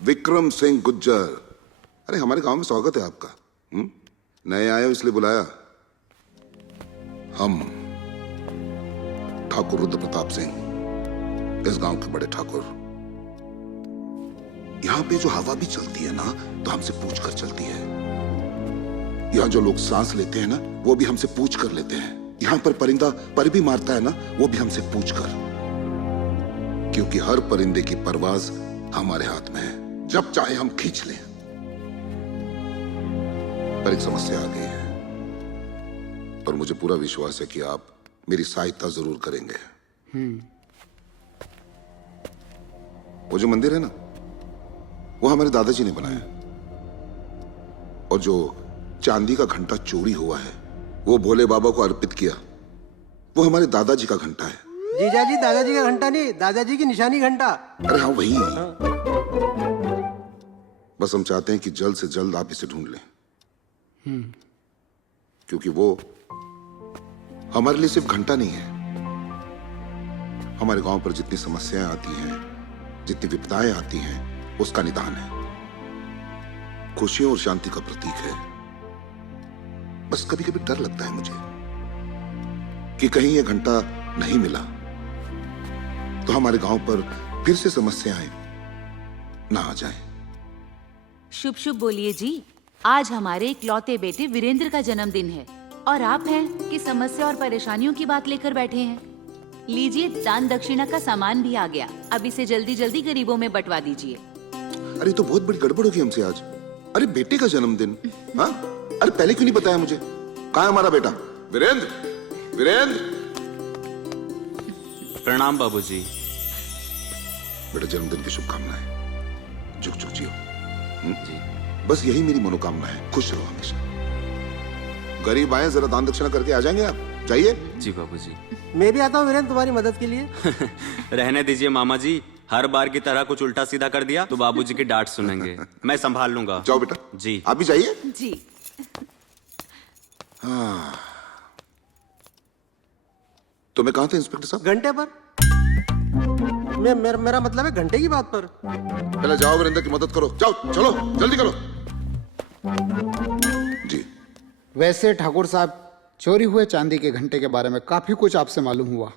विक्रम सिंह गुज्जर। अरे हमारे गांव में स्वागत है आपका। नए आए हो इसलिए बुलाया। हम ठाकुर रुद्र प्रताप सिंह, इस गांव के बड़े ठाकुर। यहां पे जो हवा भी चलती है ना तो हमसे पूछ कर चलती है। यहां जो लोग सांस लेते हैं ना वो भी हमसे पूछ कर लेते हैं। यहां पर परिंदा पर भी मारता है ना वो भी हमसे पूछ कर, क्योंकि हर परिंदे की परवाज हमारे हाथ में है, जब चाहे हम खींच लें। पर एक समस्या आ गई है और मुझे पूरा विश्वास है कि आप मेरी सहायता जरूर करेंगे। वो जो मंदिर है ना वो हमारे दादाजी ने बनाया, और जो चांदी का घंटा चोरी हुआ है वो भोले बाबा को अर्पित किया, वो हमारे दादाजी का घंटा है। जीजाजी दादाजी का घंटा नहीं, दादाजी की निशानी घंटा। अरे हाँ वही। बस हम चाहते हैं कि जल्द से जल्द आप इसे ढूंढ लें, क्योंकि वो हमारे लिए सिर्फ घंटा नहीं है। हमारे गांव पर जितनी समस्याएं आती हैं, जितनी विपदाएं आती हैं, उसका निदान है, खुशियों और शांति का प्रतीक है। बस कभी कभी डर लगता है मुझे कि कहीं यह घंटा नहीं मिला तो हमारे गांव पर फिर से समस्याएं ना आ जाएं। शुभ शुभ बोलिए जी। आज हमारे इकलौते बेटे वीरेंद्र का जन्मदिन है और आप हैं कि समस्या और परेशानियों की बात लेकर बैठे हैं। लीजिए, दान दक्षिणा का सामान भी आ गया। अब इसे जल्दी जल्दी गरीबों में बंटवा दीजिए। अरे तो बहुत बड़ी गड़बड़ होगी हमसे आज। अरे बेटे का जन्मदिन। हाँ, अरे पहले क्यों नहीं बताया मुझे? कहाँ है हमारा बेटा वीरेंद्र? वीरेंद्र, प्रणाम बाबूजी। बेटा जन्मदिन की शुभकामनाएं। झुक झुक जियो। जी। बस यही मेरी मनोकामना है, खुश रहो हमेशा। गरीब आए, जरा दान दक्षिणा करके आ जाएंगे आप। जाइए। जी बाबूजी। मैं भी आता हूँ वीरेंद्र तुम्हारी मदद के लिए। रहने दीजिए मामा जी, हर बार की तरह कुछ उल्टा सीधा कर दिया तो बाबूजी की डांट सुनेंगे। मैं संभाल लूंगा। जाओ बेटा। जी। आप भी जाइए। जी। हाँ। तो मैं कहाँ थे इंस्पेक्टर साहब? घंटे पर। मेरा मतलब है घंटे की बात पर। पहले जाओ वीरेंद्र की मदद करो। जाओ, चलो जल्दी करो। जी। वैसे ठाकुर साहब, चोरी हुए चांदी के घंटे के बारे में काफ़ी कुछ आपसे मालूम हुआ,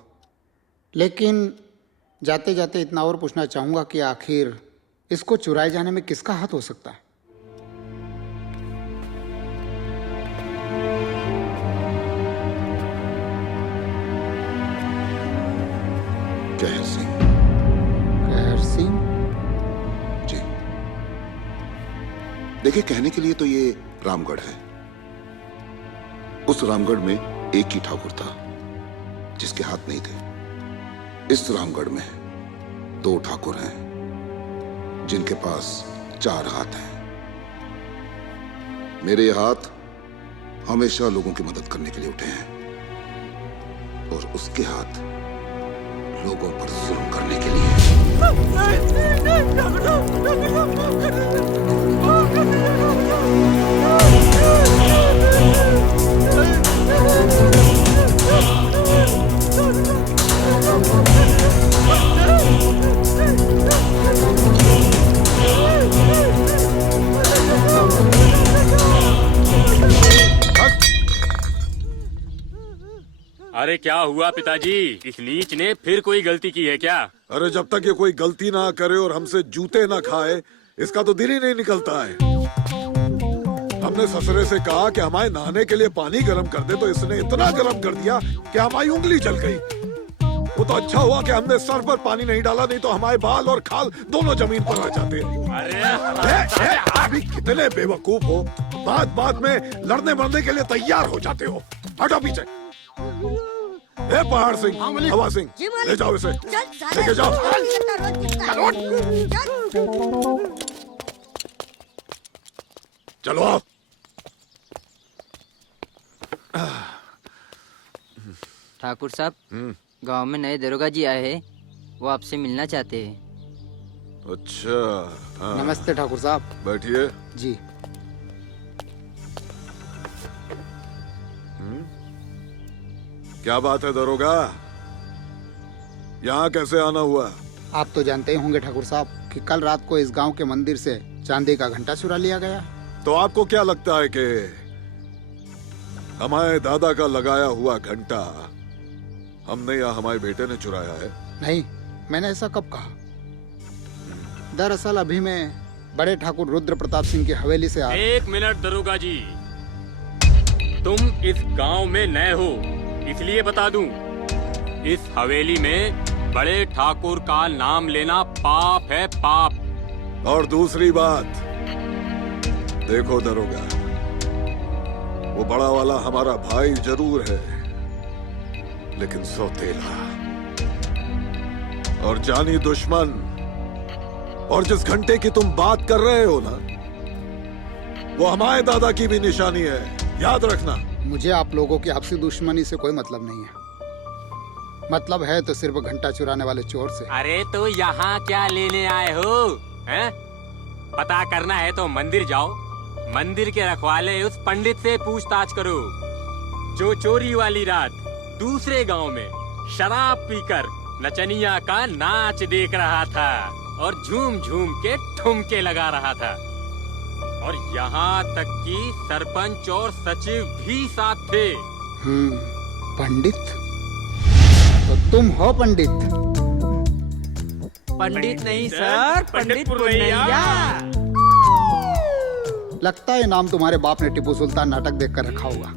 लेकिन जाते जाते इतना और पूछना चाहूँगा कि आखिर इसको चुराए जाने में किसका हाथ हो सकता है? कहर सिंह। कहर सिंह? जी। देखिए, कहने के लिए तो ये रामगढ़ है। उस रामगढ़ में एक ही ठाकुर था जिसके हाथ नहीं थे। इस रामगढ़ में 2 ठाकुर हैं जिनके पास 4 हाथ हैं। मेरे ये हाथ हमेशा लोगों की मदद करने के लिए उठे हैं, और उसके हाथ लोगों पर जुल्म करने के लिए। अरे क्या हुआ पिताजी? इस नीच ने फिर कोई गलती की है क्या? अरे जब तक ये कोई गलती ना करे और हमसे जूते ना खाए, इसका तो दिल ही नहीं निकलता है। हमने ससुरे से कहा कि हमारे नहाने के लिए पानी गर्म कर दे, तो इसने इतना गर्म कर दिया कि हमारी उंगली जल गई। वो तो अच्छा हुआ कि हमने सर पर पानी नहीं डाला, नहीं तो हमारे बाल और खाल दोनों जमीन पर आ जाते। अरे अभी कितने बेवकूफ हो, बात बात में लड़ने मरने के लिए तैयार हो जाते हो। हटो पीछे। ए पहाड़ सिंह, हवा सिंह, ले जाओ इसे, लेके जाओ। चलो आओ। ठाकुर साहब, गांव में नए दरोगा जी आए हैं, वो आपसे मिलना चाहते हैं। अच्छा, हाँ। नमस्ते ठाकुर साहब। बैठिए। जी। क्या बात है दरोगा, यहाँ कैसे आना हुआ? आप तो जानते ही होंगे ठाकुर साहब कि कल रात को इस गांव के मंदिर से चांदी का घंटा चुरा लिया गया। तो आपको क्या लगता है कि हमारे दादा का लगाया हुआ घंटा हमने या हमारे बेटे ने चुराया है? नहीं, मैंने ऐसा कब कहा? दरअसल अभी मैं बड़े ठाकुर रुद्र प्रताप सिंह की हवेली से आ। एक मिनट दरोगा जी, तुम इस गांव में नए हो इसलिए बता दूं, इस हवेली में बड़े ठाकुर का नाम लेना पाप है, पाप। और दूसरी बात, देखो दरोगा, वो बड़ा वाला हमारा भाई जरूर है, लेकिन सौतेला और जानी दुश्मन। और जिस घंटे की तुम बात कर रहे हो ना, वो हमारे दादा की भी निशानी है, याद रखना। मुझे आप लोगों की आपसी दुश्मनी से कोई मतलब नहीं है। मतलब है तो सिर्फ घंटा चुराने वाले चोर से। अरे तो यहाँ क्या लेने आए हो, हैं? पता करना है तो मंदिर जाओ, मंदिर के रखवाले उस पंडित से पूछताछ करो जो चोरी वाली रात दूसरे गांव में शराब पीकर नचनिया का नाच देख रहा था और झूम झूम के ठुमके लगा रहा था। और यहाँ तक कि सरपंच और सचिव भी साथ थे। पंडित? तो तुम हो पंडित? पंडित नहीं सर, पंडित पुरनैया। लगता है नाम तुम्हारे बाप ने टिप्पू सुल्तान नाटक देखकर रखा होगा,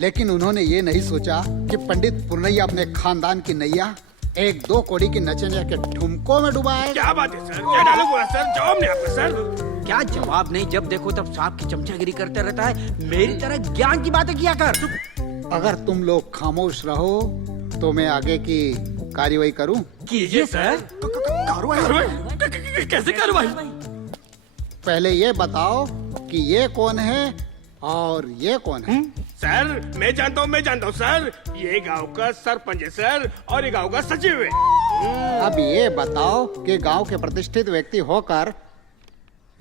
लेकिन उन्होंने ये नहीं सोचा कि पंडित पुरनैया अपने खानदान की नैया एक दो कोड़ी की नचनिया के ठुमकों में डुबाए। क्या बात है सर, क्या डायलॉग हुआ सर? जवाब नहीं आपका सर। क्या जवाब नहीं? जब देखो तब सांप की चमचागिरी करते रहता है। मेरी तरह ज्ञान की बातें किया कर। अगर तुम लोग खामोश रहो तो मैं आगे की कार्रवाई करूं। कीजिए सर। कैसे कार्रवाई? पहले ये बताओ कि ये कौन है और ये कौन है? सर मैं जानता हूँ सर, ये गांव का सरपंच है सर, और ये गांव का सचिव है। अब ये बताओ कि गांव के प्रतिष्ठित व्यक्ति होकर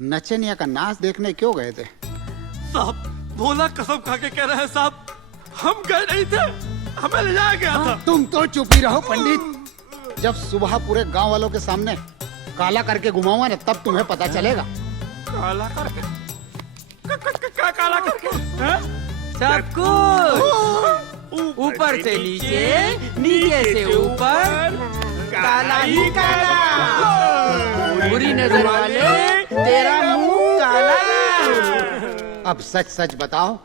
नचनिया का नाच देखने क्यों गए थे? साहब भोला कसम खा के कह रहे हैं साहब, हम गए नहीं थे, हमें ले जाया गया था। तुम तो चुप ही रहो पंडित। जब सुबह पूरे गांव वालों के सामने काला करके घुमाऊंगा ना, तब तुम्हें पता चलेगा। काला करके? क्या काला करके? सब कुछ ऊपर से नीचे, नीचे से ऊपर, काला ही काला। बुरी नजर वाले तेरा मुंह काला। अब सच सच बताओ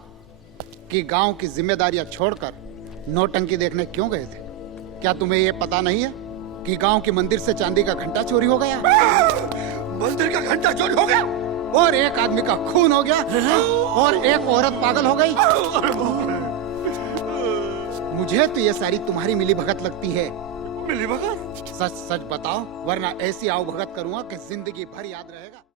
कि गांव की जिम्मेदारियां छोड़कर नौटंकी देखने क्यों गए थे? क्या तुम्हें ये पता नहीं है कि गांव के मंदिर से चांदी का घंटा चोरी हो गया? मंदिर का घंटा चोरी हो गया और एक आदमी का खून हो गया और एक औरत पागल हो गई। मुझे तो ये सारी तुम्हारी मिली भगत लगती है। मिली भगत? सच सच बताओ, वरना ऐसी आओ भगत करूंगा कि जिंदगी भर याद रहेगा।